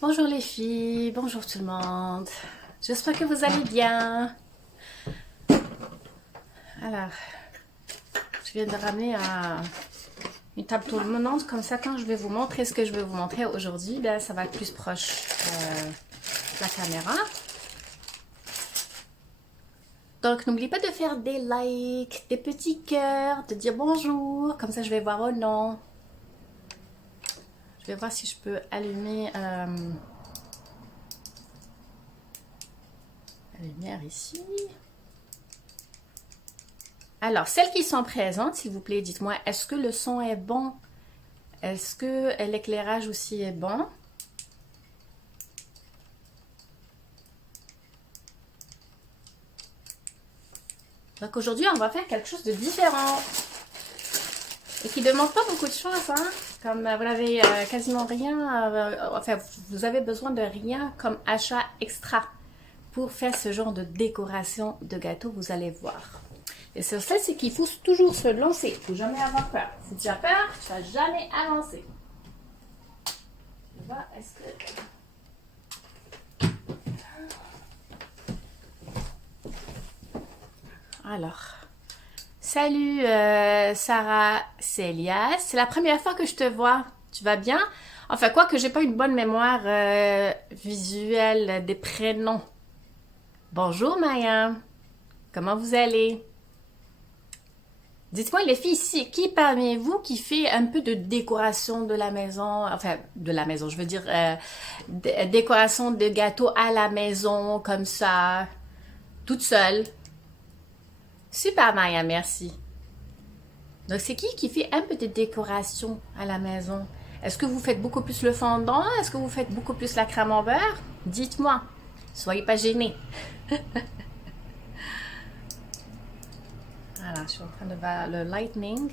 Bonjour les filles, bonjour tout le monde. J'espère que vous allez bien. Alors, je viens de ramener une table tournante, comme ça quand je vais vous montrer ce que je vais vous montrer aujourd'hui, ben, ça va être plus proche de la caméra. Donc n'oubliez pas de faire des likes, des petits cœurs, de dire bonjour, comme ça je vais voir vos noms. Je vais voir si je peux allumer la lumière ici. Alors, celles qui sont présentes, s'il vous plaît, dites-moi, est-ce que le son est bon? Est-ce que l'éclairage aussi est bon? Donc aujourd'hui, on va faire quelque chose de différent et qui ne demande pas beaucoup de choses, hein? Comme vous n'avez quasiment rien, enfin, vous avez besoin de rien comme achat extra pour faire ce genre de décoration de gâteau, vous allez voir. Et sur ça, c'est qu'il faut toujours se lancer. Il ne faut jamais avoir peur. Si tu as peur, tu ne vas jamais avancer. Tu vois, est-ce que... Alors, salut Sarah, c'est Elias. C'est la première fois que je te vois. Tu vas bien? Enfin, quoi que j'ai pas une bonne mémoire visuelle des prénoms. Bonjour Maya. Comment vous allez? Dites-moi les filles ici, qui parmi vous qui fait un peu de décoration de la maison, enfin de la maison, je veux dire décoration de gâteaux à la maison comme ça, toute seule? Super Maya, merci. Donc c'est qui fait un peu de décoration à la maison? Est-ce que vous faites beaucoup plus le fondant? Est-ce que vous faites beaucoup plus la crème en beurre? Dites-moi. Soyez pas gênés. Voilà, je suis en train de faire le lightning.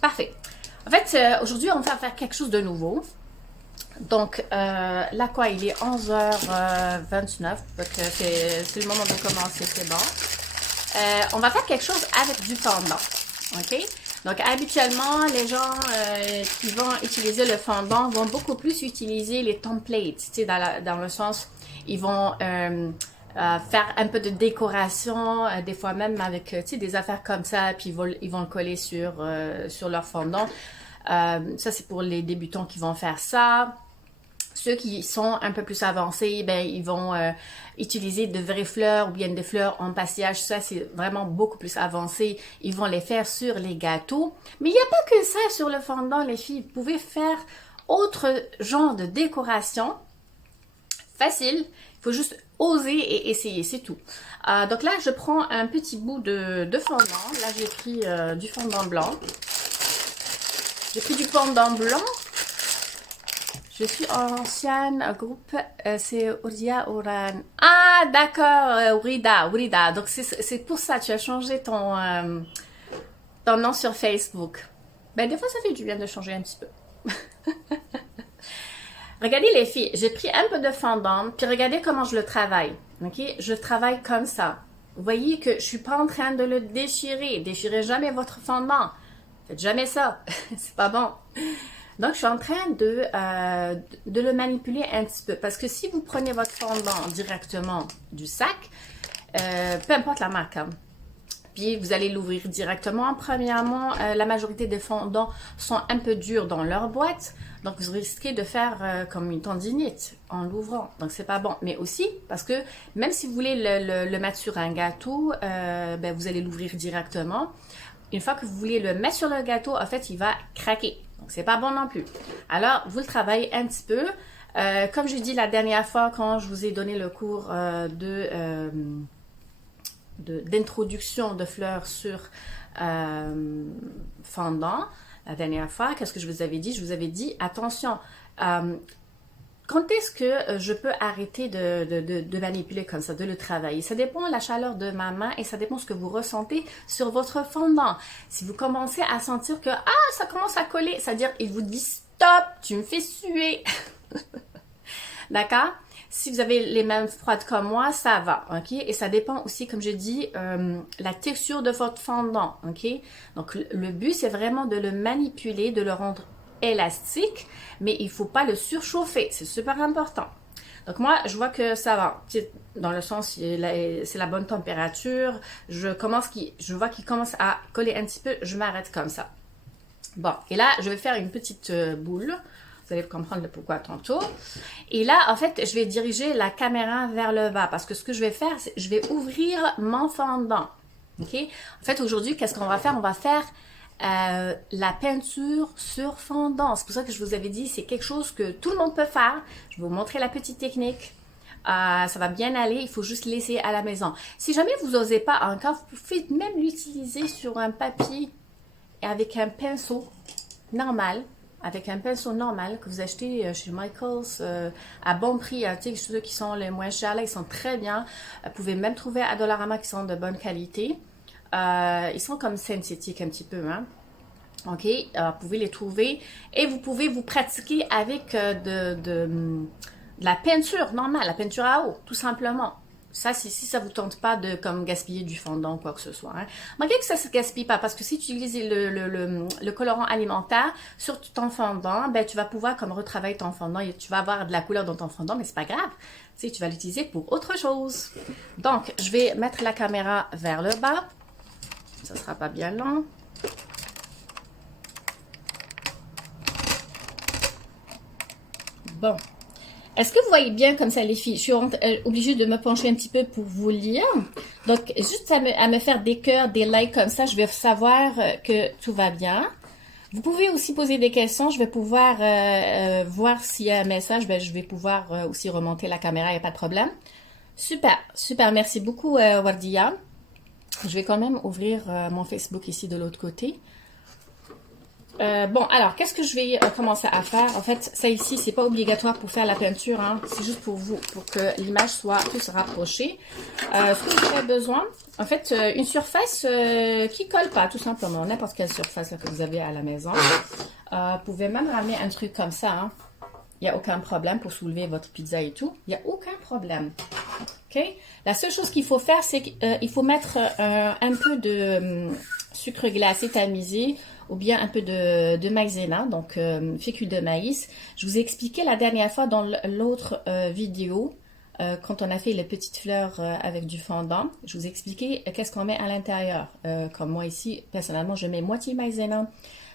Parfait. En fait, aujourd'hui, on va faire quelque chose de nouveau. Donc, là, quoi, il est 11h29. Donc, c'est le moment de commencer, c'est bon. On va faire quelque chose avec du fondant. OK? Donc, habituellement, les gens qui vont utiliser le fondant vont beaucoup plus utiliser les templates. Tu sais, dans le sens, ils vont faire un peu de décoration, des fois même avec tu sais, des affaires comme ça, puis ils vont le coller sur leur fondant. Ça, c'est pour les débutants qui vont faire ça. Ceux qui sont un peu plus avancés, ben, ils vont utiliser de vraies fleurs ou bien des fleurs en passage. Ça, c'est vraiment beaucoup plus avancé. Ils vont les faire sur les gâteaux. Mais il n'y a pas que ça sur le fondant, les filles. Vous pouvez faire autre genre de décoration. Facile. Il faut juste oser et essayer, c'est tout. Donc là, je prends un petit bout de fondant. Là, j'ai pris du fondant blanc. J'ai pris du fondant blanc. Je suis ancienne groupe, c'est Ouria Ouran. Ah, d'accord, Ourida. Donc, c'est pour ça que tu as changé ton nom sur Facebook. Ben, des fois, ça fait du bien de changer un petit peu. Regardez les filles, j'ai pris un peu de fondant, puis regardez comment je le travaille. Ok, je travaille comme ça. Vous voyez que je suis pas en train de le déchirer. Déchirez jamais votre fondant. Faites jamais ça. C'est pas bon. Donc, je suis en train de le manipuler un petit peu. Parce que si vous prenez votre fondant directement du sac, peu importe la marque, hein, puis vous allez l'ouvrir directement. Premièrement, la majorité des fondants sont un peu durs dans leur boîte. Donc, vous risquez de faire comme une tendinite en l'ouvrant. Donc, c'est pas bon. Mais aussi, parce que même si vous voulez le mettre sur un gâteau, ben, vous allez l'ouvrir directement. Une fois que vous voulez le mettre sur le gâteau, en fait, il va craquer. Donc, c'est pas bon non plus. Alors, vous le travaillez un petit peu. Comme je dis la dernière fois, quand je vous ai donné le cours d'introduction de fleurs sur fondant, la dernière fois, qu'est-ce que je vous avais dit? Je vous avais dit, attention, quand est-ce que je peux arrêter de manipuler comme ça, de le travailler? Ça dépend de la chaleur de ma main et ça dépend de ce que vous ressentez sur votre fondant. Si vous commencez à sentir que ça commence à coller, c'est-à-dire il vous dit stop, tu me fais suer. D'accord? Si vous avez les mains froides comme moi, ça va, ok? Et ça dépend aussi, comme je dis, la texture de votre fondant, ok? Donc, le but, c'est vraiment de le manipuler, de le rendre élastique, mais il ne faut pas le surchauffer. C'est super important. Donc moi, je vois que ça va. Dans le sens, c'est la bonne température. Je vois qu'il commence à coller un petit peu. Je m'arrête comme ça. Bon, et là, je vais faire une petite boule. Vous allez comprendre le pourquoi tantôt. Et là, en fait, je vais diriger la caméra vers le bas. Parce que ce que je vais faire, c'est je vais ouvrir mon fondant. OK? En fait, aujourd'hui, qu'est-ce qu'on va faire? On va faire la peinture sur fondant. C'est pour ça que je vous avais dit, c'est quelque chose que tout le monde peut faire. Je vais vous montrer la petite technique. Ça va bien aller, il faut juste laisser à la maison. Si jamais vous n'osez pas encore, vous pouvez même l'utiliser sur un papier et avec un pinceau normal. Avec un pinceau normal que vous achetez chez Michaels à bon prix. Ceux qui sont les moins chers, là, ils sont très bien. Vous pouvez même trouver à Dollarama qui sont de bonne qualité. Ils sont comme synthétiques un petit peu, hein. OK? Vous pouvez les trouver et vous pouvez vous pratiquer avec de la peinture normale, la peinture à eau, tout simplement. Ça, si ça vous tente pas de comme gaspiller du fondant ou quoi que ce soit. Hein. Malgré que ça se gaspille pas, parce que si tu utilises le colorant alimentaire sur ton fondant, ben tu vas pouvoir comme retravailler ton fondant et tu vas avoir de la couleur dans ton fondant, mais c'est pas grave. Tu sais, tu vas l'utiliser pour autre chose. Donc, je vais mettre la caméra vers le bas. Ça sera pas bien long. Bon. Est-ce que vous voyez bien comme ça les filles? Je suis obligée de me pencher un petit peu pour vous lire. Donc, juste à me faire des cœurs, des likes comme ça, je vais savoir que tout va bien. Vous pouvez aussi poser des questions. Je vais pouvoir voir s'il y a un message. Ben, je vais pouvoir aussi remonter la caméra, il n'y a pas de problème. Super, super. Merci beaucoup, Wardia. Je vais quand même ouvrir mon Facebook ici de l'autre côté. Bon, alors, qu'est-ce que je vais commencer à faire? En fait, ça ici, c'est pas obligatoire pour faire la peinture, hein. C'est juste pour vous, pour que l'image soit plus rapprochée. Ce que vous avez besoin, en fait, une surface qui colle pas, tout simplement. N'importe quelle surface là, que vous avez à la maison. Vous pouvez même ramener un truc comme ça, hein. Il n'y a aucun problème pour soulever votre pizza et tout. Il n'y a aucun problème. OK? La seule chose qu'il faut faire, c'est qu'il faut mettre un peu de sucre glacé tamisé ou bien un peu de maïzena, donc fécule de maïs. Je vous ai expliqué la dernière fois dans l'autre vidéo, quand on a fait les petites fleurs avec du fondant, je vous ai expliqué qu'est-ce qu'on met à l'intérieur. Comme moi ici, personnellement, je mets moitié maïzena,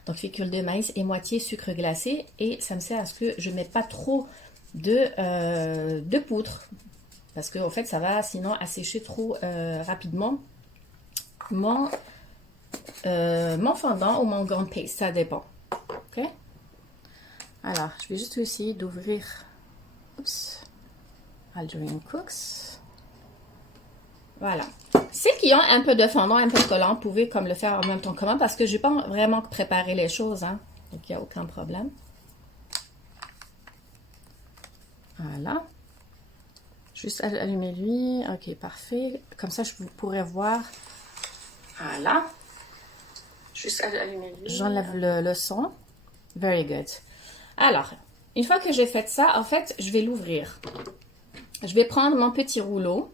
donc fécule de maïs, et moitié sucre glacé. Et ça me sert à ce que je ne mette pas trop de poudre. Parce que en fait, ça va sinon assécher trop rapidement mon fondant ou mon gum paste, ça dépend. Ok. Alors, je vais juste essayer d'ouvrir. Oups. Aldrin Cooks. Voilà. Ceux qui ont un peu de fondant, un peu de collant, vous pouvez comme le faire en même temps que moi parce que je n'ai pas vraiment préparé les choses, hein. Donc, il n'y a aucun problème. Voilà. Juste allumer lui. Ok, parfait. Comme ça, je pourrais voir. Voilà. Juste allumer lui. J'enlève le son. Very good. Alors, une fois que j'ai fait ça, en fait, je vais l'ouvrir. Je vais prendre mon petit rouleau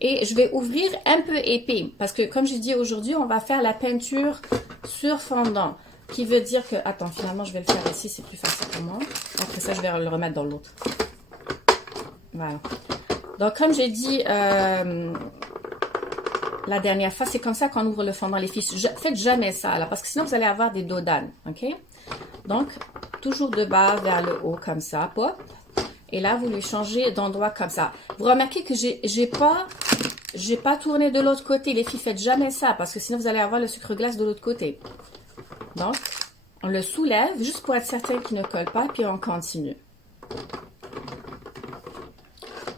et je vais ouvrir un peu épais. Parce que, comme j'ai dit aujourd'hui, on va faire la peinture sur fondant. Qui veut dire que... Attends, finalement, je vais le faire ici. C'est plus facile pour moi. Après ça, je vais le remettre dans l'autre. Voilà. Donc, comme j'ai dit la dernière fois, c'est comme ça qu'on ouvre le fondant, les filles. Faites jamais ça, là, parce que sinon, vous allez avoir des dodanes, OK? Donc, toujours de bas vers le haut, comme ça, pop. Et là, vous les changez d'endroit comme ça. Vous remarquez que j'ai pas tourné de l'autre côté. Les filles, faites jamais ça, parce que sinon, vous allez avoir le sucre glace de l'autre côté. Donc, on le soulève, juste pour être certain qu'il ne colle pas, puis on continue.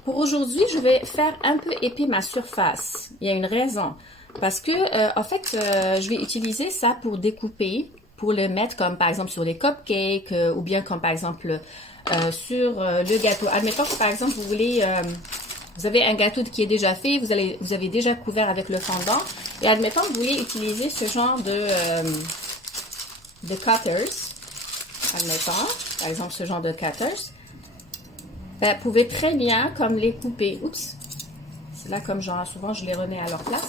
Pour aujourd'hui, je vais faire un peu épais ma surface. Il y a une raison. Parce que, en fait, je vais utiliser ça pour découper, pour le mettre comme par exemple sur les cupcakes ou bien comme par exemple sur le gâteau. Admettons que par exemple, vous avez un gâteau qui est déjà fait, vous avez déjà couvert avec le fondant. Et admettons que vous voulez utiliser ce genre de cutters. Admettons, par exemple, ce genre de cutters. Ben, vous pouvez très bien comme les couper. Oups. C'est là comme genre souvent je les remets à leur place.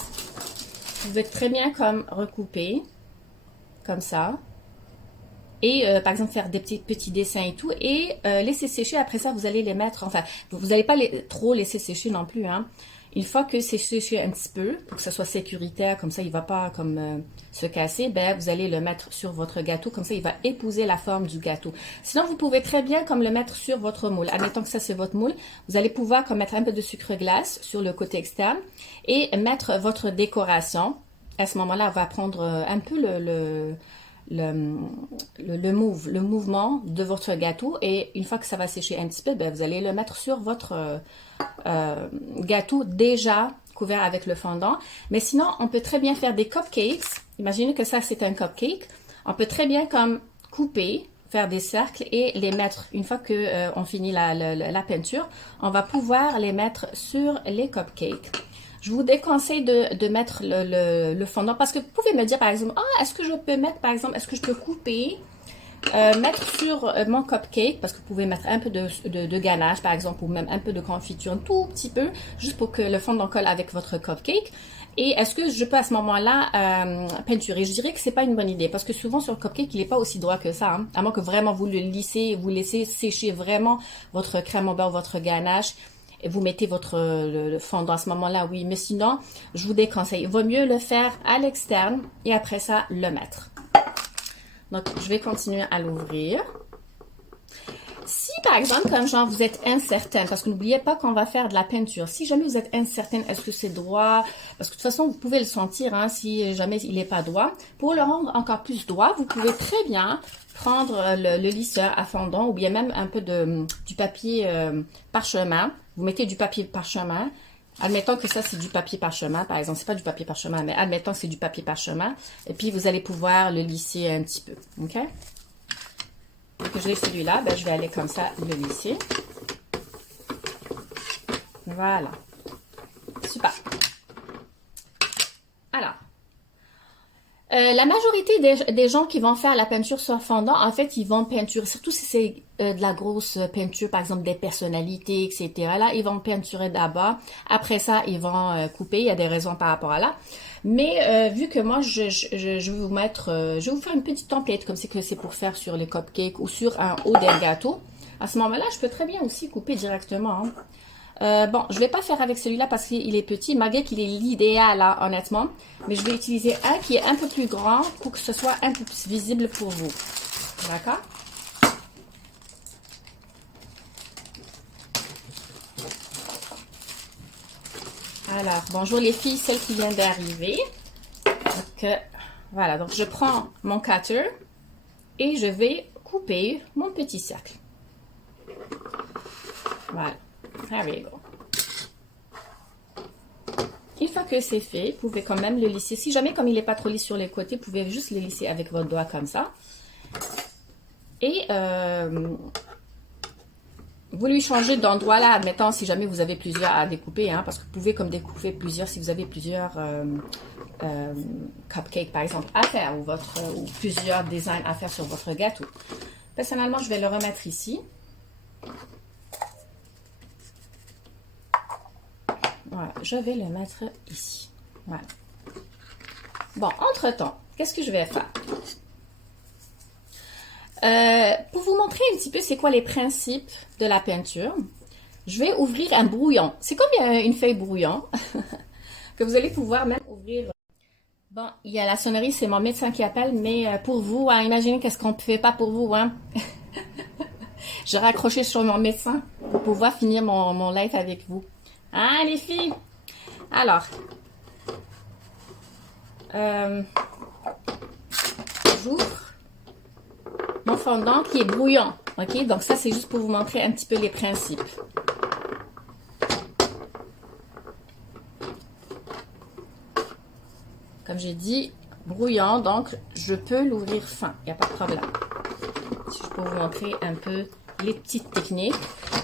Vous pouvez très bien comme recouper. Comme ça. et par exemple faire des petits dessins et tout et laisser sécher. Après ça, vous allez les mettre, enfin, vous n'allez pas trop laisser sécher non plus, hein. Une fois que c'est séché un petit peu, pour que ça soit sécuritaire, comme ça il va pas comme se casser, ben vous allez le mettre sur votre gâteau, comme ça il va épouser la forme du gâteau. Sinon vous pouvez très bien comme le mettre sur votre moule. Admettons que ça c'est votre moule, vous allez pouvoir comme mettre un peu de sucre glace sur le côté externe et mettre votre décoration. À ce moment-là, on va prendre un peu le mouvement de votre gâteau et une fois que ça va sécher un petit peu, ben, vous allez le mettre sur votre gâteau déjà couvert avec le fondant. Mais sinon, on peut très bien faire des cupcakes. Imaginez que ça, c'est un cupcake. On peut très bien comme couper, faire des cercles et les mettre. Une fois que on finit la peinture, on va pouvoir les mettre sur les cupcakes. Je vous déconseille de mettre le fondant parce que vous pouvez me dire par exemple, est-ce que je peux mettre par exemple, est-ce que je peux couper, mettre sur mon cupcake parce que vous pouvez mettre un peu de ganache par exemple ou même un peu de confiture, un tout petit peu, juste pour que le fondant colle avec votre cupcake. Et est-ce que je peux à ce moment-là peinturer? Je dirais que c'est pas une bonne idée parce que souvent sur le cupcake, il n'est pas aussi droit que ça, hein, à moins que vraiment vous le lissez, vous laissez sécher vraiment votre crème au beurre, votre ganache. Et vous mettez le fondant à ce moment-là, oui. Mais sinon, je vous déconseille. Il vaut mieux le faire à l'externe et après ça, le mettre. Donc, je vais continuer à l'ouvrir. Si, par exemple, comme genre, vous êtes incertaine, parce que n'oubliez pas qu'on va faire de la peinture. Si jamais vous êtes incertaine, est-ce que c'est droit? Parce que de toute façon, vous pouvez le sentir, hein, si jamais il n'est pas droit. Pour le rendre encore plus droit, vous pouvez très bien prendre le lisseur à fondant ou bien même un peu du papier parchemin. Vous mettez du papier parchemin. Admettons que ça, c'est du papier parchemin, par exemple. C'est pas du papier parchemin, mais admettons que c'est du papier parchemin. Et puis, vous allez pouvoir le lisser un petit peu. OK? Donc, je l'ai celui-là. Ben, je vais aller comme ça le lisser. Voilà. Super. Alors. La majorité des gens qui vont faire la peinture sur fondant, en fait, ils vont peinturer, surtout si c'est de la grosse peinture, par exemple des personnalités, etc. Là, ils vont peinturer d'abord. Après ça, ils vont couper. Il y a des raisons par rapport à là. Mais vu que moi, je vais vous mettre, je vais vous faire une petite template comme c'est que c'est pour faire sur les cupcakes ou sur un haut d'un gâteau. À ce moment-là, je peux très bien aussi couper directement, hein. Bon, je vais pas faire avec celui-là parce qu'il est petit, malgré qu'il est l'idéal, là, honnêtement. Mais je vais utiliser un qui est un peu plus grand pour que ce soit un peu plus visible pour vous. D'accord? Alors, bonjour les filles, celles qui viennent d'arriver. Donc, voilà, donc je prends mon cutter et je vais couper mon petit cercle. Voilà. There we go. Une fois que c'est fait, vous pouvez quand même le lisser. Si jamais, comme il n'est pas trop lisse sur les côtés, vous pouvez juste le lisser avec votre doigt comme ça. Et vous lui changez d'endroit là, admettons, si jamais vous avez plusieurs à découper, hein, parce que vous pouvez comme découper plusieurs si vous avez plusieurs cupcakes, par exemple, à faire, ou plusieurs designs à faire sur votre gâteau. Personnellement, je vais le remettre ici. Voilà, je vais le mettre ici. Voilà. Bon, entre-temps, qu'est-ce que je vais faire? Pour vous montrer un petit peu c'est quoi les principes de la peinture, je vais ouvrir un brouillon. C'est comme une feuille brouillon que vous allez pouvoir même ouvrir. Bon, il y a la sonnerie, c'est mon médecin qui appelle, mais pour vous, hein, imaginez qu'est-ce qu'on ne fait pas pour vous, hein? Je vais raccrocher sur mon médecin pour pouvoir finir mon live avec vous. Hein, les filles? Alors, j'ouvre mon fondant qui est brouillon. Ok, donc ça, c'est juste pour vous montrer un petit peu les principes. Comme j'ai dit, brouillon, donc je peux l'ouvrir fin. Il n'y a pas de problème. Si je peux vous montrer un peu les petites techniques.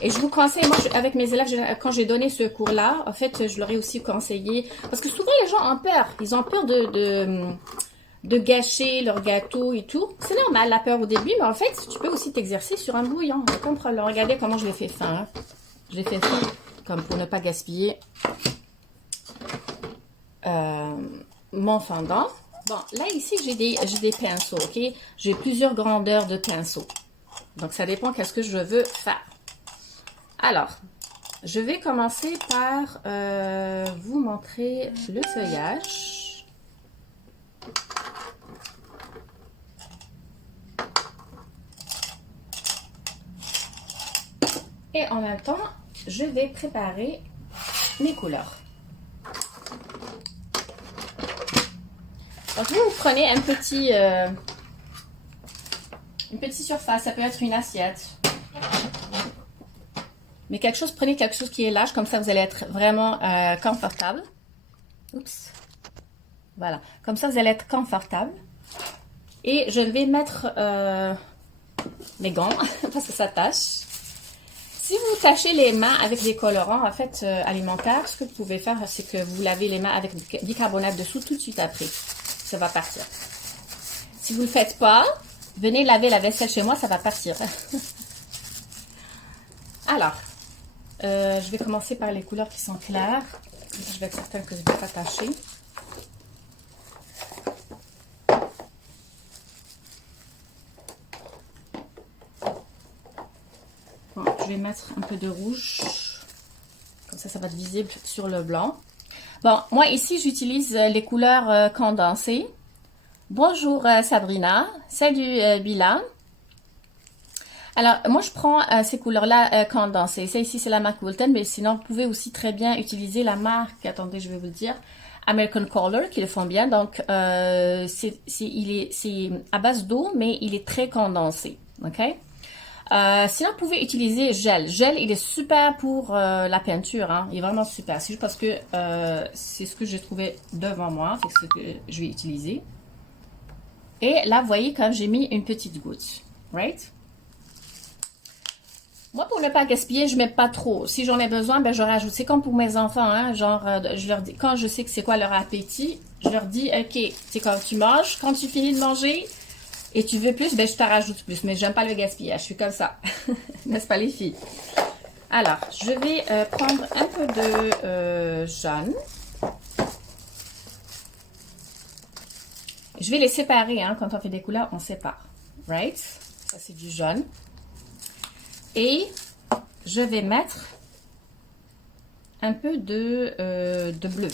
Et je vous conseille, moi, avec mes élèves, quand j'ai donné ce cours-là, en fait, je leur ai aussi conseillé, parce que souvent, les gens ont peur. Ils ont peur de gâcher leur gâteau et tout. C'est normal, la peur au début, mais en fait, tu peux aussi t'exercer sur un brouillon. Aucun problème. Regardez comment je l'ai fait fin. Hein. Je l'ai fait fin, comme pour ne pas gaspiller mon fondant. Bon, là, ici, j'ai des pinceaux, OK? J'ai plusieurs grandeurs de pinceaux. Donc, ça dépend qu'est-ce que je veux faire. Alors, je vais commencer par vous montrer le feuillage. Et en même temps, je vais préparer mes couleurs. Donc, vous prenez une petite surface, ça peut être une assiette. Mais prenez quelque chose qui est large, comme ça vous allez être vraiment confortable. Oups. Voilà, comme ça vous allez être confortable. Et je vais mettre mes gants, parce que ça tâche. Si vous tâchez les mains avec des colorants, en fait, alimentaires, ce que vous pouvez faire, c'est que vous lavez les mains avec du bicarbonate dessous tout de suite après. Ça va partir. Si vous ne le faites pas, venez laver la vaisselle chez moi, ça va partir. Alors, je vais commencer par les couleurs qui sont claires. Je vais être certaine que je ne vais pas tâcher. Bon, je vais mettre un peu de rouge. Comme ça va être visible sur le blanc. Bon, moi ici, j'utilise les couleurs condensées. Bonjour Sabrina. Salut Bila. Alors, moi, je prends ces couleurs-là condensées. Ça ici, c'est la marque Wilton, mais sinon, vous pouvez aussi très bien utiliser la marque, attendez, je vais vous le dire, American Color, qui le font bien. Donc, c'est à base d'eau, mais il est très condensé. OK? Sinon, vous pouvez utiliser gel. Gel, il est super pour la peinture. Hein. Il est vraiment super. C'est juste parce que c'est ce que j'ai trouvé devant moi. C'est ce que je vais utiliser. Et là, vous voyez, comme j'ai mis une petite goutte. Right? Moi, pour ne pas gaspiller, je mets pas trop. Si j'en ai besoin, ben je rajoute. C'est comme pour mes enfants, hein. Genre, je leur dis, quand je sais que c'est quoi leur appétit, je leur dis, OK, c'est quand tu manges, quand tu finis de manger et tu veux plus, ben je te rajoute plus. Mais j'aime pas le gaspillage, je suis comme ça. N'est-ce pas les filles? Alors, je vais prendre un peu de jaune. Je vais les séparer, hein. Quand on fait des couleurs, on sépare. Right? Ça, c'est du jaune. Et je vais mettre un peu de bleu.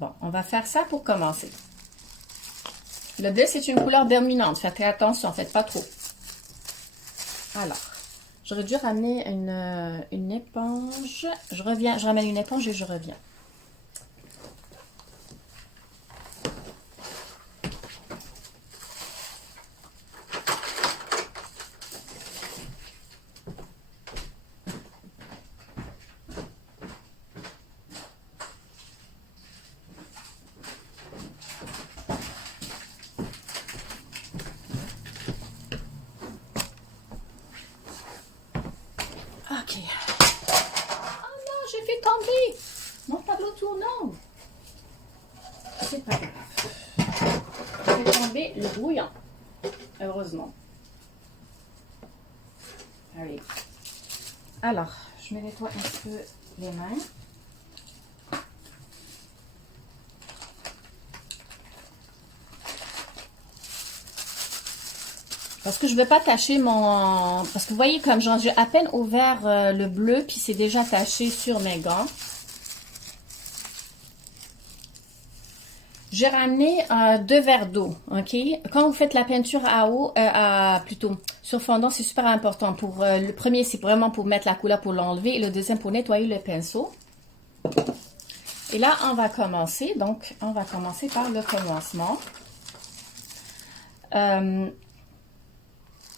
Bon, on va faire ça pour commencer. Le bleu, c'est une couleur dominante. Faites attention, faites pas trop. Alors, j'aurais dû ramener une éponge. Je ramène une éponge et je reviens. Ok. Oh non, j'ai fait tomber mon tableau tournant. C'est pas grave. J'ai fait tomber le brouillon. Heureusement. Allez. Alors, je me nettoie un peu les mains. Parce que je ne veux pas tacher mon... Parce que vous voyez, comme j'ai à peine ouvert le bleu, puis c'est déjà taché sur mes gants. J'ai ramené 2 verres d'eau, ok? Quand vous faites la peinture à eau, plutôt sur fondant, c'est super important. Pour le premier, c'est vraiment pour mettre la couleur, pour l'enlever. Et le deuxième, pour nettoyer le pinceau. Et là, on va commencer. Donc, on va commencer par le commencement.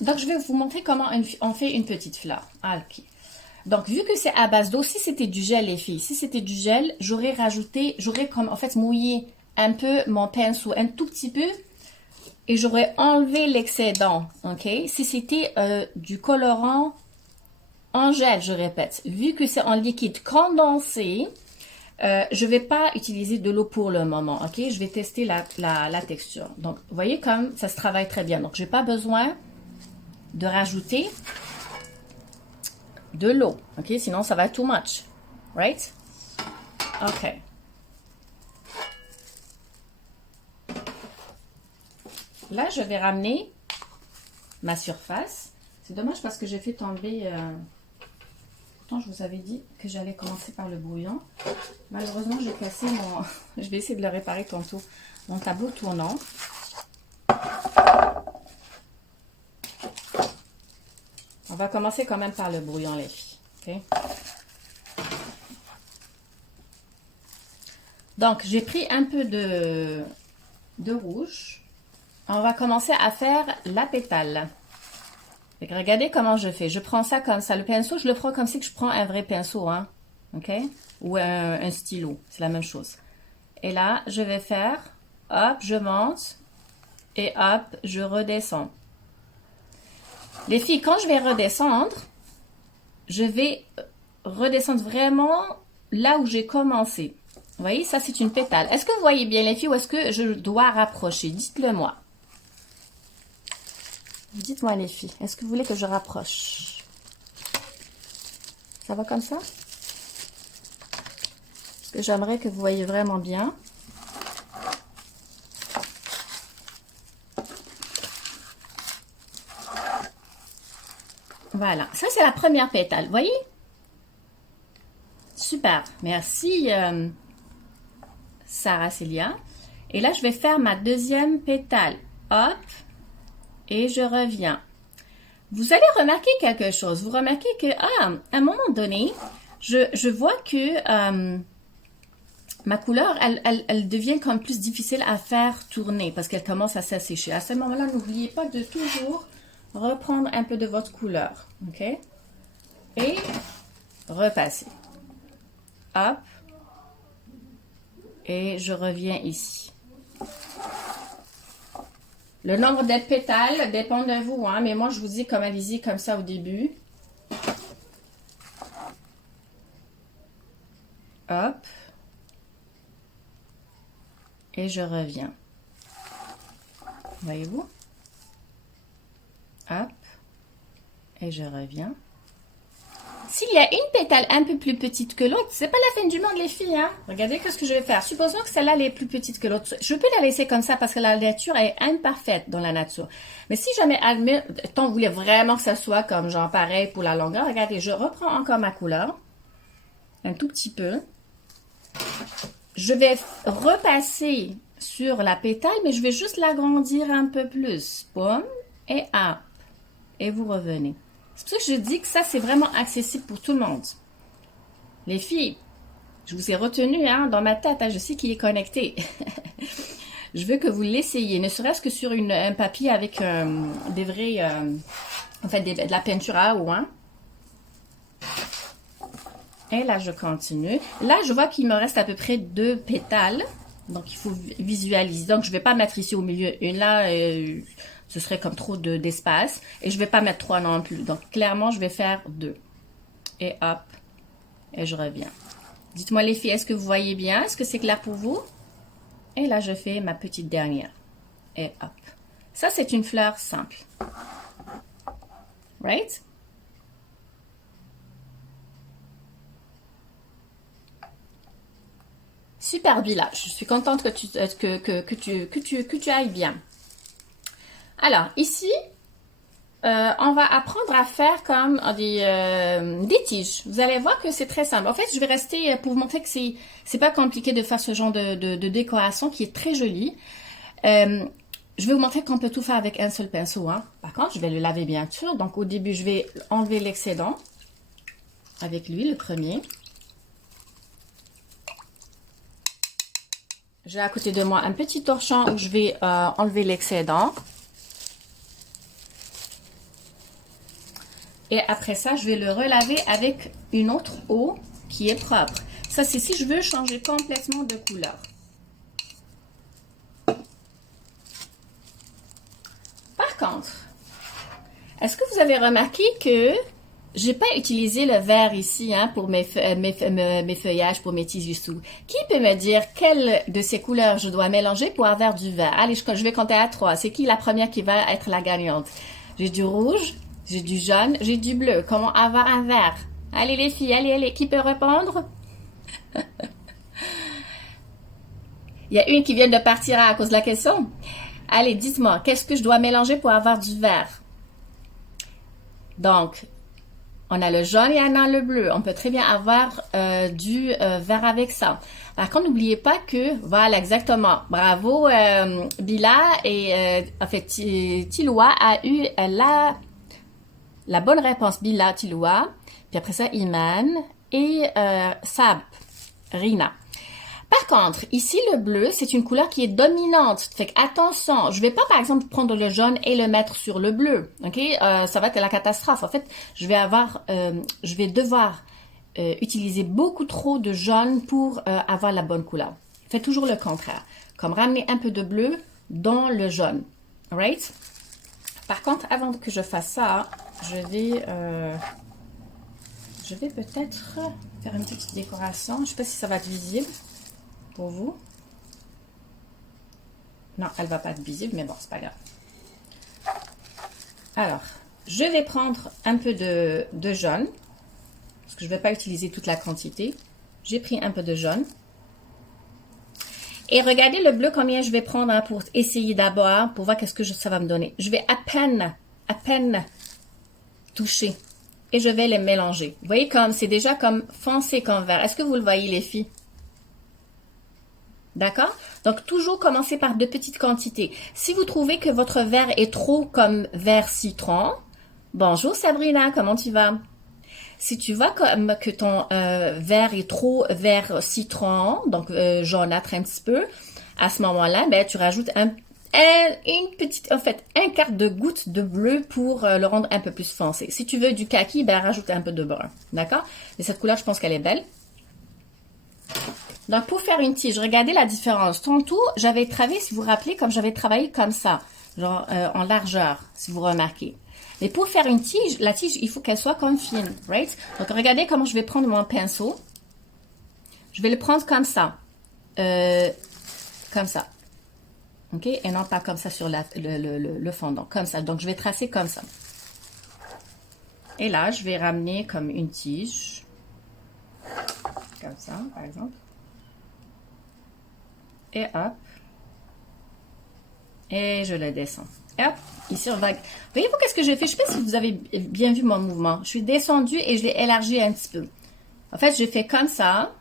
Donc, je vais vous montrer comment on fait une petite fleur. Ah, ok. Donc, vu que c'est à base d'eau, si c'était du gel, les filles, si c'était du gel, j'aurais comme, en fait, mouillé un peu mon pinceau, un tout petit peu, et j'aurais enlevé l'excédent, ok? Si c'était du colorant en gel, je répète, vu que c'est en liquide condensé, je vais pas utiliser de l'eau pour le moment, ok? Je vais tester la texture. Donc, vous voyez comme ça se travaille très bien. Donc, j'ai pas besoin de rajouter de l'eau, ok? Sinon, ça va être too much, right? Ok. Là, je vais ramener ma surface. C'est dommage parce que j'ai fait tomber... Pourtant, je vous avais dit que j'allais commencer par le brouillon. Malheureusement, j'ai cassé mon... Je vais essayer de le réparer tantôt. Mon tableau tournant. On va commencer quand même par le brouillon, les filles. Okay? Donc, j'ai pris un peu de rouge. On va commencer à faire la pétale. Regardez comment je fais. Je prends ça comme ça. Le pinceau, je le prends comme si je prends un vrai pinceau, hein. OK? Ou un stylo. C'est la même chose. Et là, je vais faire, hop, je monte. Et hop, je redescends. Les filles, quand je vais redescendre, je vais redescendre vraiment là où j'ai commencé. Vous voyez, ça c'est une pétale. Est-ce que vous voyez bien les filles ou est-ce que je dois rapprocher? Dites-le moi. Dites-moi les filles, est-ce que vous voulez que je rapproche? Ça va comme ça? Parce que j'aimerais que vous voyez vraiment bien. Voilà, ça c'est la première pétale, vous voyez? Super, merci Sarah Célia. Et là, je vais faire ma deuxième pétale. Hop, et je reviens. Vous allez remarquer quelque chose. Vous remarquez que, à un moment donné, je vois que ma couleur, elle devient comme plus difficile à faire tourner parce qu'elle commence à s'assécher. À ce moment-là, n'oubliez pas de toujours reprendre un peu de votre couleur. OK? Et repasser. Hop. Et je reviens ici. Le nombre de pétales dépend de vous, hein, mais moi, je vous dis comme allez-y comme ça au début. Hop. Et je reviens. Voyez-vous? Hop. Et je reviens. S'il y a une pétale un peu plus petite que l'autre, c'est pas la fin du monde, les filles, hein. Regardez ce que je vais faire. Supposons que celle-là est plus petite que l'autre. Je peux la laisser comme ça parce que la nature est imparfaite dans la nature. Mais si jamais, admettons, vous voulez vraiment que ça soit comme genre pareil pour la longueur, regardez, je reprends encore ma couleur. Un tout petit peu. Je vais repasser sur la pétale, mais je vais juste l'agrandir un peu plus. Boum. Et hop. Et vous revenez. C'est pour ça que je dis que ça, c'est vraiment accessible pour tout le monde. Les filles, je vous ai retenu hein, dans ma tête. Hein, je sais qu'il est connecté. Je veux que vous l'essayiez, ne serait-ce que sur un papier avec des vrais... en fait, de la peinture à eau. Hein. Et là, je continue. Là, je vois qu'il me reste à peu près 2 pétales. Donc, il faut visualiser. Donc, je ne vais pas mettre ici au milieu une là... ce serait comme trop d'espace. Et je ne vais pas mettre 3 non plus. Donc, clairement, je vais faire 2. Et hop. Et je reviens. Dites-moi les filles, est-ce que vous voyez bien? Est-ce que c'est clair pour vous? Et là, je fais ma petite dernière. Et hop. Ça, c'est une fleur simple. Right? Super village. Je suis contente que tu ailles bien. Alors, ici, on va apprendre à faire comme des tiges. Vous allez voir que c'est très simple. En fait, je vais rester pour vous montrer que c'est pas compliqué de faire ce genre de décoration qui est très jolie. Je vais vous montrer qu'on peut tout faire avec un seul pinceau. Hein. Par contre, je vais le laver bien sûr. Donc, au début, je vais enlever l'excédent avec lui, le premier. J'ai à côté de moi un petit torchon où je vais enlever l'excédent. Et après ça, je vais le relaver avec une autre eau qui est propre. Ça, c'est si je veux changer complètement de couleur. Par contre, est-ce que vous avez remarqué que j'ai pas utilisé le vert ici hein, pour mes feuillages, pour mes tissus sous. Qui peut me dire quelle de ces couleurs je dois mélanger pour avoir du vert? Allez, je vais compter à 3. C'est qui la première qui va être la gagnante? J'ai du rouge. J'ai du jaune, j'ai du bleu. Comment avoir un vert? Allez les filles, allez. Qui peut répondre? Il y a une qui vient de partir à cause de la question. Allez, dites-moi, qu'est-ce que je dois mélanger pour avoir du vert? Donc, on a le jaune et on a le bleu. On peut très bien avoir du vert avec ça. Par contre, n'oubliez pas que, voilà, exactement. Bravo, Bila et en fait, Tiloua a eu la bonne réponse. Bila, Tiloua. Puis après ça, Iman et Sab, Rina. Par contre, ici, le bleu, c'est une couleur qui est dominante. Fait que attention, je vais pas, par exemple, prendre le jaune et le mettre sur le bleu. OK? Ça va être la catastrophe. En fait, je vais devoir utiliser beaucoup trop de jaune pour avoir la bonne couleur. Faites toujours le contraire. Comme ramener un peu de bleu dans le jaune. Alright? Par contre, avant que je fasse ça, je vais peut-être faire une petite décoration. Je ne sais pas si ça va être visible pour vous. Non, elle ne va pas être visible, mais bon, c'est pas grave. Alors, je vais prendre un peu de jaune, parce que je ne vais pas utiliser toute la quantité. J'ai pris un peu de jaune. Et regardez le bleu, combien je vais prendre hein, pour essayer d'abord, pour voir qu'est-ce que ça va me donner. Je vais à peine toucher. Et je vais les mélanger. Vous voyez comme, c'est déjà comme foncé comme vert. Est-ce que vous le voyez les filles? D'accord? Donc, toujours commencer par de petites quantités. Si vous trouvez que votre vert est trop comme vert citron, bonjour Sabrina, comment tu vas? Si tu vois comme que ton vert est trop vert citron, donc jaunâtre un petit peu, à ce moment-là, ben, tu rajoutes une petite, en fait, un quart de goutte de bleu pour le rendre un peu plus foncé. Si tu veux du kaki, ben, rajoute un peu de brun. D'accord? Mais cette couleur, je pense qu'elle est belle. Donc, pour faire une tige, regardez la différence. Tantôt, j'avais travaillé, si vous vous rappelez, comme j'avais travaillé comme ça, genre en largeur, si vous remarquez. Mais pour faire une tige, la tige, il faut qu'elle soit comme fine, right? Donc, regardez comment je vais prendre mon pinceau. Je vais le prendre comme ça. Comme ça. OK? Et non pas comme ça sur le fondant. Comme ça. Donc, je vais tracer comme ça. Et là, je vais ramener comme une tige. Comme ça, par exemple. Et hop. Et je le descends. Et hop, ici on va... Voyez-vous qu'est-ce que j'ai fait? Je ne sais pas si vous avez bien vu mon mouvement. Je suis descendue et je l'ai élargi un petit peu. En fait, j'ai fait comme ça.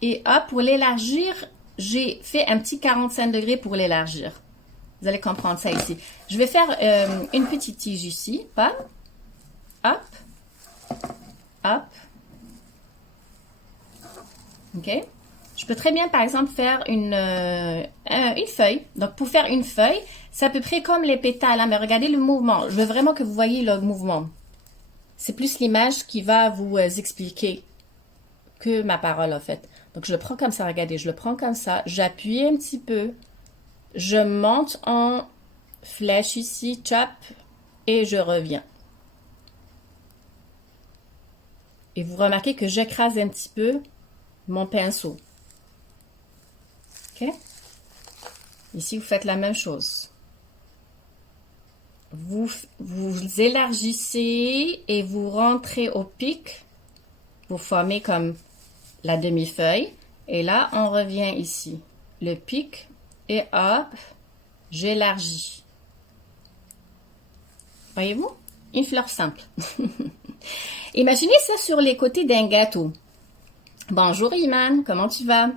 Et hop, pour l'élargir, j'ai fait un petit 45 degrés pour l'élargir. Vous allez comprendre ça ici. Je vais faire une petite tige ici. Bam. Hop. Hop. OK? Je peux très bien, par exemple, faire une feuille. Donc, pour faire une feuille, c'est à peu près comme les pétales. Hein, mais regardez le mouvement. Je veux vraiment que vous voyez le mouvement. C'est plus l'image qui va vous expliquer que ma parole, en fait. Donc, je le prends comme ça. Regardez, je le prends comme ça. J'appuie un petit peu. Je monte en flèche ici. Chop. Et je reviens. Et vous remarquez que j'écrase un petit peu mon pinceau. OK? Ici, vous faites la même chose. Vous élargissez et vous rentrez au pic. Vous formez comme la demi-feuille. Et là, on revient ici. Le pic et hop, j'élargis. Voyez-vous? Une fleur simple. Imaginez ça sur les côtés d'un gâteau. Bonjour Iman, comment tu vas?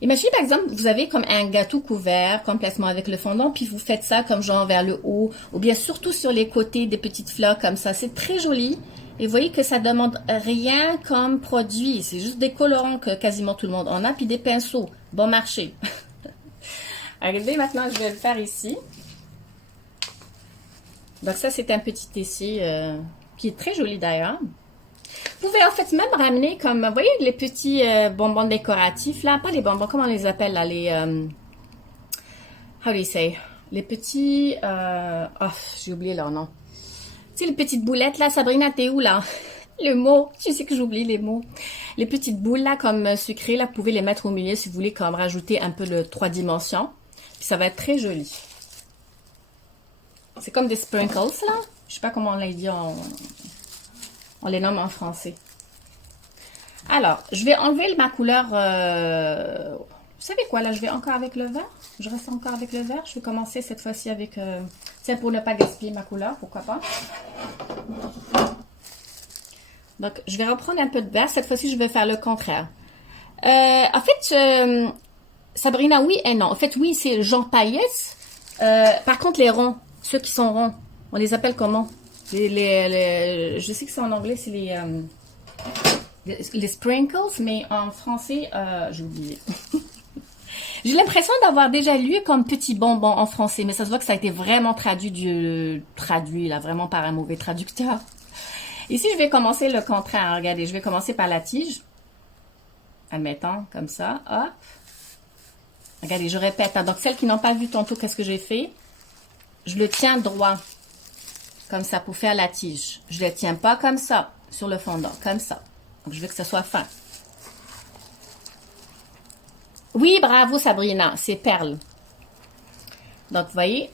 Imaginez par exemple, vous avez comme un gâteau couvert complètement avec le fondant, puis vous faites ça comme genre vers le haut, ou bien surtout sur les côtés des petites fleurs comme ça. C'est très joli. Et vous voyez que ça demande rien comme produit. C'est juste des colorants que quasiment tout le monde en a, puis des pinceaux. Bon marché. Regardez, maintenant je vais le faire ici. Donc ça, c'est un petit essai qui est très joli d'ailleurs. Vous pouvez en fait même ramener comme, vous voyez les petits bonbons décoratifs là, pas les bonbons, comment on les appelle là, les, how do you say, les petits, oh, j'ai oublié leur nom. Tu sais les petites boulettes là, Sabrina, t'es où là? Le mot, tu sais que j'oublie les mots. Les petites boules là comme sucrées là, vous pouvez les mettre au milieu si vous voulez comme rajouter un peu de 3 dimensions. Puis ça va être très joli. C'est comme des sprinkles là, je sais pas comment on les dit on les nomme en français. Alors, je vais enlever ma couleur savez quoi, là, je vais encore avec le vert. Je reste encore avec le vert. Je vais commencer cette fois-ci avec... c'est pour ne pas gaspiller ma couleur, pourquoi pas. Donc, je vais reprendre un peu de vert. Cette fois-ci, je vais faire le contraire. En fait, Sabrina, oui et non. En fait, oui, c'est genre paillettes. Par contre, les ronds, ceux qui sont ronds, on les appelle comment? Je sais que c'est en anglais, c'est les sprinkles, mais en français, j'ai oublié. J'ai l'impression d'avoir déjà lu comme petit bonbon en français, mais ça se voit que ça a été vraiment traduit là, vraiment par un mauvais traducteur. Ici, je vais commencer le contraire. Regardez, je vais commencer par la tige. Admettons, comme ça, hop. Regardez, je répète. Hein. Donc, celles qui n'ont pas vu tantôt, qu'est-ce que j'ai fait? Je le tiens droit, comme ça, pour faire la tige. Je ne le tiens pas comme ça, sur le fondant, comme ça. Donc, je veux que ce soit fin. Oui, bravo Sabrina, c'est perle. Donc, vous voyez,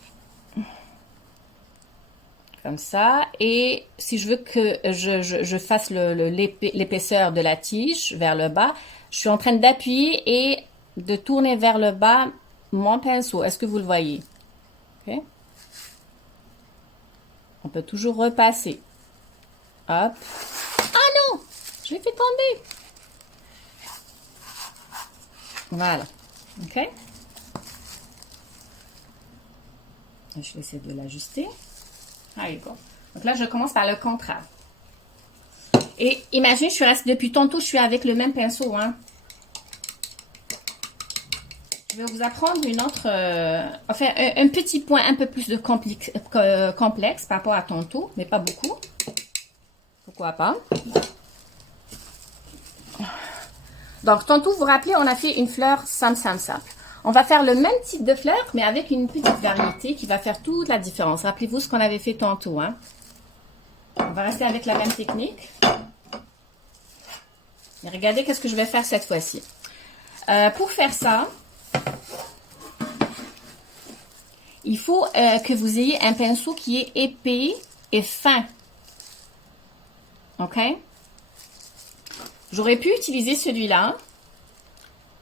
comme ça. Et si je veux que je fasse l'épaisseur de la tige vers le bas, je suis en train d'appuyer et de tourner vers le bas mon pinceau. Est-ce que vous le voyez? Okay. On peut toujours repasser. Hop. Ah non! Je l'ai fait tomber. Voilà. OK? Je vais essayer de l'ajuster. Allez, go. Donc là, je commence par le contraire. Et imaginez, je suis restée depuis tantôt, je suis avec le même pinceau. Hein. Je vais vous apprendre une autre... enfin, un petit point un peu plus de complexe par rapport à tantôt, mais pas beaucoup. Pourquoi pas? Donc, tantôt, vous vous rappelez, on a fait une fleur simple. On va faire le même type de fleur, mais avec une petite variété qui va faire toute la différence. Rappelez-vous ce qu'on avait fait tantôt. Hein. On va rester avec la même technique. Et regardez qu'est-ce que je vais faire cette fois-ci. Pour faire ça, il faut que vous ayez un pinceau qui est épais et fin. OK? J'aurais pu utiliser celui-là.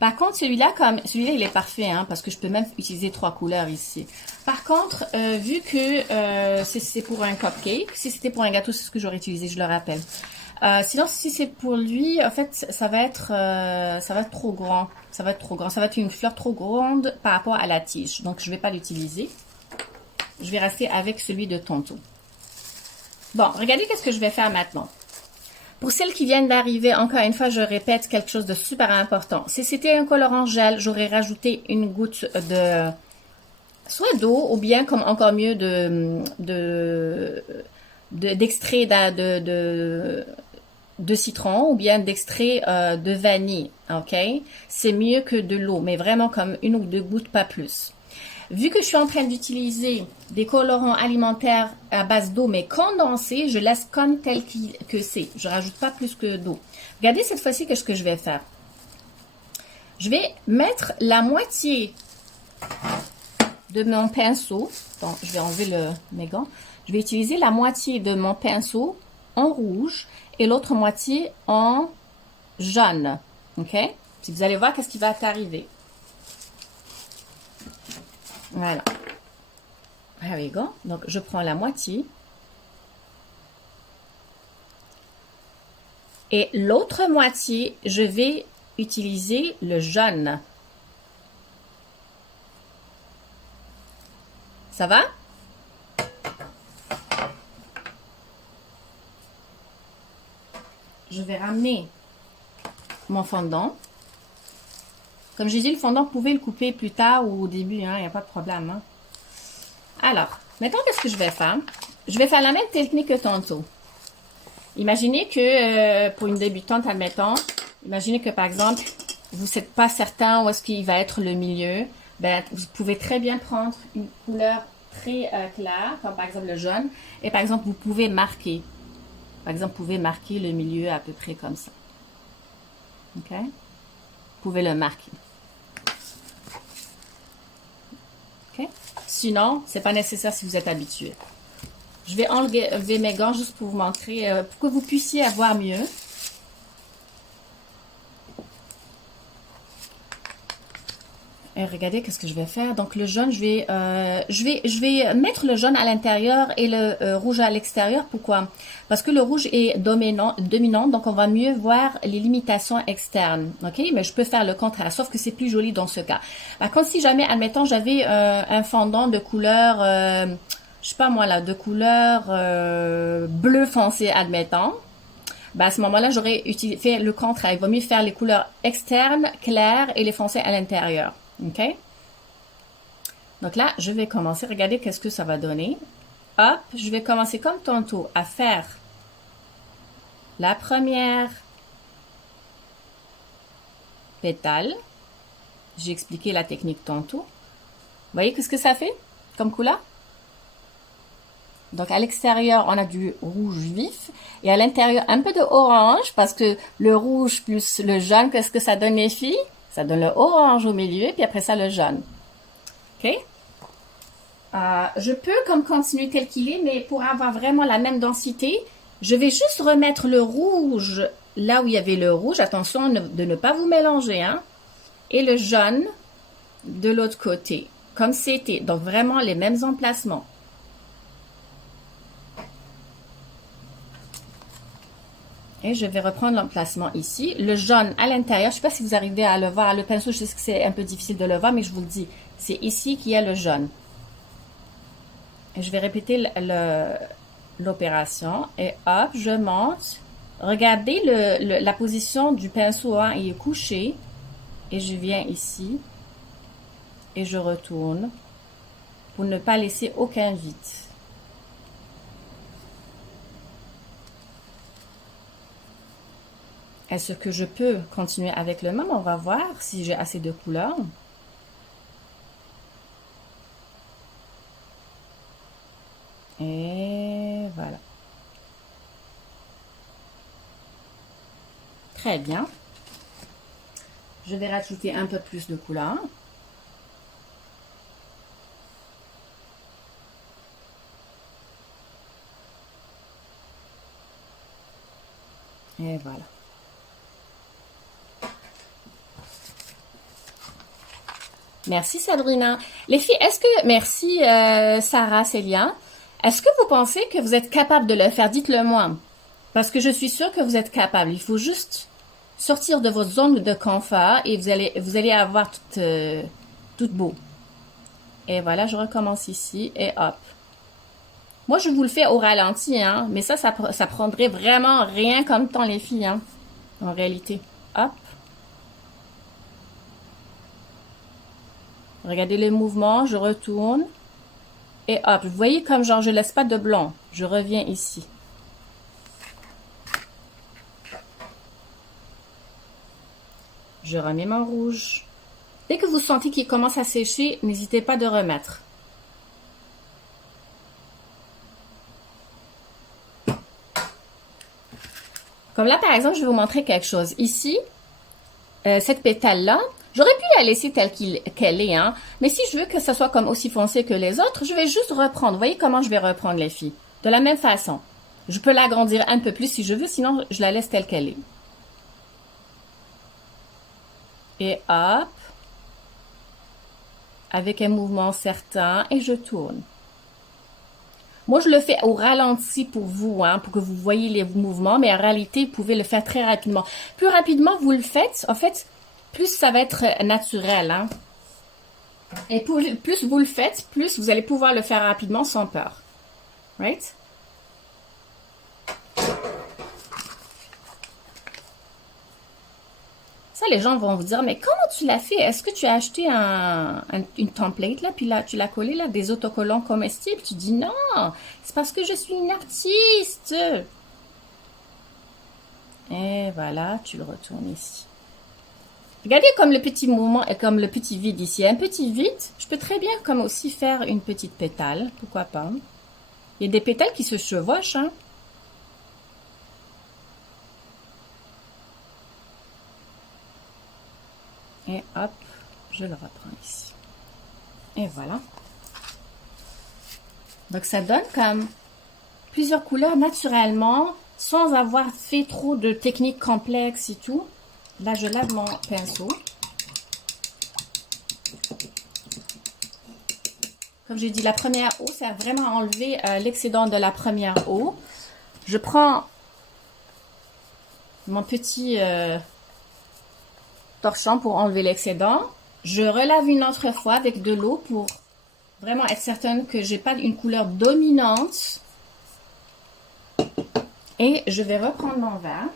Par contre, celui-là, il est parfait, hein, parce que je peux même utiliser 3 couleurs ici. Par contre, vu que c'est pour un cupcake, si c'était pour un gâteau, c'est ce que j'aurais utilisé, je le rappelle. Sinon, si c'est pour lui, en fait, ça va être trop grand. Ça va être trop grand. Ça va être une fleur trop grande par rapport à la tige. Donc, je ne vais pas l'utiliser. Je vais rester avec celui de tantôt. Bon, regardez qu'est-ce que je vais faire maintenant. Pour celles qui viennent d'arriver, encore une fois, je répète quelque chose de super important. Si c'était un colorant gel, j'aurais rajouté une goutte de soit d'eau ou bien, comme encore mieux, d'extrait de citron ou bien d'extrait de vanille. Ok, c'est mieux que de l'eau, mais vraiment comme une ou deux gouttes, pas plus. Vu que je suis en train d'utiliser des colorants alimentaires à base d'eau, mais condensés, je laisse comme tel que c'est. Je rajoute pas plus que d'eau. Regardez cette fois-ci qu'est-ce que je vais faire. Je vais mettre la moitié de mon pinceau. Bon, je vais enlever mes gants. Je vais utiliser la moitié de mon pinceau en rouge et l'autre moitié en jaune. OK? Si vous allez voir qu'est-ce qui va arriver. Voilà. There we go. Donc, je prends la moitié. Et l'autre moitié, je vais utiliser le jaune. Ça va? Je vais ramener mon fondant. Comme je dis, le fondant, vous pouvez le couper plus tard ou au début, hein, il n'y a pas de problème. Hein. Alors, maintenant, qu'est-ce que je vais faire? Je vais faire la même technique que tantôt. Imaginez que, pour une débutante, admettons, imaginez que, par exemple, vous n'êtes pas certain où est-ce qu'il va être le milieu. Ben, vous pouvez très bien prendre une couleur très claire, comme par exemple le jaune, et par exemple, vous pouvez marquer. Par exemple, vous pouvez marquer le milieu à peu près comme ça. OK? Vous pouvez le marquer. OK? Sinon, c'est pas nécessaire si vous êtes habitué. Je vais enlever mes gants juste pour vous montrer, pour que vous puissiez voir mieux. Et regardez qu'est-ce que je vais faire. Donc le jaune, je vais mettre le jaune à l'intérieur et le rouge à l'extérieur. Pourquoi? Parce que le rouge est dominant, donc on va mieux voir les limitations externes. Ok? Mais je peux faire le contraire, sauf que c'est plus joli dans ce cas. Par contre, si jamais, admettons, j'avais un fondant de couleur, je sais pas moi là, de couleur bleu foncé, admettons. Ben à ce moment-là, j'aurais fait le contraire. Il vaut mieux faire les couleurs externes, claires, et les foncés à l'intérieur. OK? Donc là, je vais commencer. Regardez qu'est-ce que ça va donner. Hop, je vais commencer comme tantôt à faire la première pétale. J'ai expliqué la technique tantôt. Vous voyez qu'est-ce que ça fait comme couleur? Donc à l'extérieur, on a du rouge vif et à l'intérieur, un peu de orange parce que le rouge plus le jaune, qu'est-ce que ça donne les filles? Ça donne le orange au milieu, puis après ça, le jaune. OK? Je peux comme continuer tel qu'il est, mais pour avoir vraiment la même densité, je vais juste remettre le rouge là où il y avait le rouge. Attention de ne pas vous mélanger, hein? Et le jaune de l'autre côté, comme c'était. Donc vraiment les mêmes emplacements. Et je vais reprendre l'emplacement ici. Le jaune à l'intérieur, je ne sais pas si vous arrivez à le voir. Le pinceau, je sais que c'est un peu difficile de le voir, mais je vous le dis. C'est ici qu'il y a le jaune. Et je vais répéter l'opération. Et hop, je monte. Regardez la position du pinceau, hein, il est couché. Et je viens ici. Et je retourne. Pour ne pas laisser aucun vide. Est-ce que je peux continuer avec le même? On va voir si j'ai assez de couleurs. Et voilà. Très bien. Je vais rajouter un peu plus de couleurs. Et voilà. Merci Sabrina. Les filles, merci Sarah, Célia. Est-ce que vous pensez que vous êtes capable de le faire? Dites-le moi. Parce que je suis sûre que vous êtes capable. Il faut juste sortir de votre zone de confort et vous allez avoir tout beau. Et voilà, je recommence ici et hop. Moi, je vous le fais au ralenti, hein, mais ça prendrait vraiment rien comme temps, les filles, hein, en réalité. Hop. Regardez le mouvement, je retourne. Et hop, vous voyez comme genre, je laisse pas de blanc. Je reviens ici. Je remets mon rouge. Dès que vous sentez qu'il commence à sécher, n'hésitez pas de remettre. Comme là, par exemple, je vais vous montrer quelque chose. Ici, cette pétale-là, j'aurais pu la laisser telle qu'elle est, hein. Mais si je veux que ça soit comme aussi foncé que les autres, je vais juste reprendre. Vous voyez comment je vais reprendre, les filles? De la même façon. Je peux l'agrandir un peu plus si je veux, sinon je la laisse telle qu'elle est. Et hop. Avec un mouvement certain, et je tourne. Moi, je le fais au ralenti pour vous, hein, pour que vous voyez les mouvements, mais en réalité, vous pouvez le faire très rapidement. Plus rapidement vous le faites, en fait, plus ça va être naturel. Hein. Et plus vous le faites, plus vous allez pouvoir le faire rapidement sans peur. Right? Ça, les gens vont vous dire, mais comment tu l'as fait? Est-ce que tu as acheté une template, là, puis là, tu l'as collé, là, des autocollants comestibles? Tu dis, non, c'est parce que je suis une artiste. Et voilà, tu le retournes ici. Regardez comme le petit mouvement et comme le petit vide ici. Un petit vide, je peux très bien comme aussi faire une petite pétale, pourquoi pas. Il y a des pétales qui se chevauchent, hein. Et hop, je le reprends ici. Et voilà. Donc, ça donne comme plusieurs couleurs naturellement, sans avoir fait trop de techniques complexes et tout. Là, je lave mon pinceau. comme j'ai dit, la première eau, c'est vraiment enlever l'excédent de la première eau. Je prends mon petit torchon pour enlever l'excédent. Je relave une autre fois avec de l'eau pour vraiment être certaine que j'ai pas une couleur dominante. Et je vais reprendre mon verre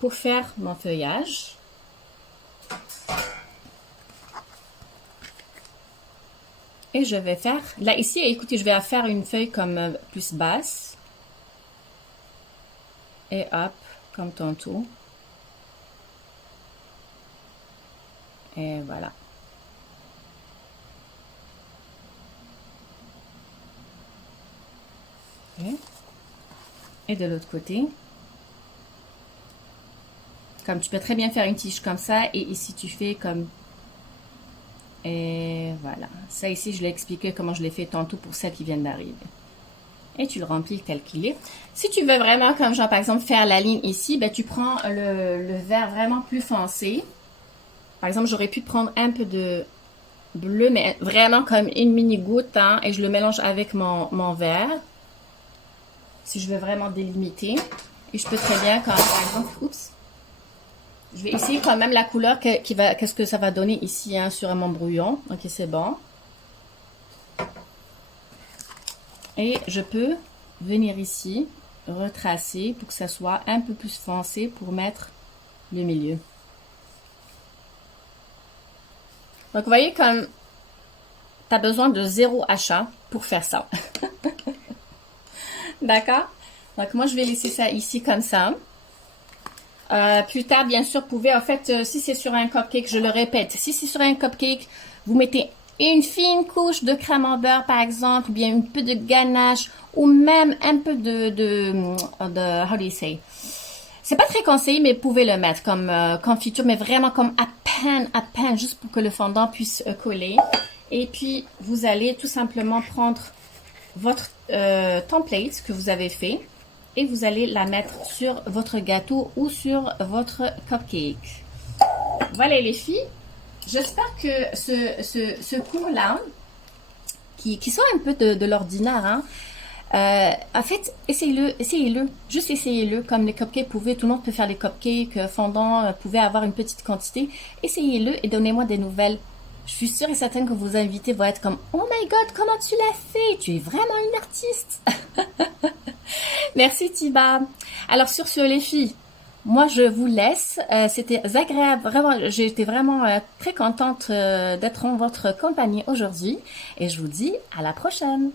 pour faire mon feuillage. Et je vais faire, là ici, écoutez, je vais faire une feuille comme plus basse. Et hop, comme tantôt. Et voilà. Et de l'autre côté. Comme tu peux très bien faire une tige comme ça. Et ici, tu fais comme... Et voilà. Ça ici, je l'ai expliqué comment je l'ai fait tantôt pour celles qui viennent d'arriver. Et tu le remplis tel qu'il est. Si tu veux vraiment, comme genre par exemple, faire la ligne ici, ben, tu prends le vert vraiment plus foncé. Par exemple, j'aurais pu prendre un peu de bleu, mais vraiment comme une mini goutte, hein, et je le mélange avec mon vert. Si je veux vraiment délimiter. Et je peux très bien, comme par exemple, oups, je vais essayer quand même la couleur qu'est-ce que ça va donner ici, hein, sur mon brouillon. Ok, c'est bon. Et je peux venir ici, retracer pour que ça soit un peu plus foncé pour mettre le milieu. Donc, vous voyez comme tu as besoin de 0 achat pour faire ça. D'accord? Donc, moi, je vais laisser ça ici comme ça. Plus tard, bien sûr, vous pouvez, en fait, si c'est sur un cupcake, je le répète, si c'est sur un cupcake, vous mettez une fine couche de crème en beurre, par exemple, ou bien un peu de ganache, ou même un peu de how do you say? C'est pas très conseillé, mais vous pouvez le mettre comme confiture, mais vraiment comme à peine, juste pour que le fondant puisse coller. Et puis, vous allez tout simplement prendre votre template que vous avez fait et vous allez la mettre sur votre gâteau ou sur votre cupcake. Voilà les filles. J'espère que ce cours-là, qui sort un peu de l'ordinaire, hein, en fait, essayez-le, juste essayez-le. Comme les cupcakes pouvaient, tout le monde peut faire des cupcakes fondants, pouvait avoir une petite quantité. Essayez-le et donnez-moi des nouvelles. Je suis sûre et certaine que vos invités vont être comme « Oh my God, comment tu l'as fait? Tu es vraiment une artiste! » Merci Tiba. Alors sur ce les filles, moi je vous laisse. C'était agréable, vraiment, j'ai été vraiment très contente d'être en votre compagnie aujourd'hui. Et je vous dis à la prochaine.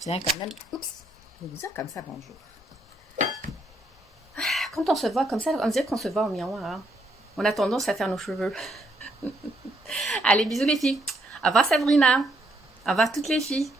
Je viens quand même, oups, je vais vous dire comme ça bonjour. Quand on se voit comme ça, on dirait qu'on se voit au miroir. Hein. On a tendance à faire nos cheveux. Allez, bisous les filles. Au revoir Sabrina. Au revoir toutes les filles.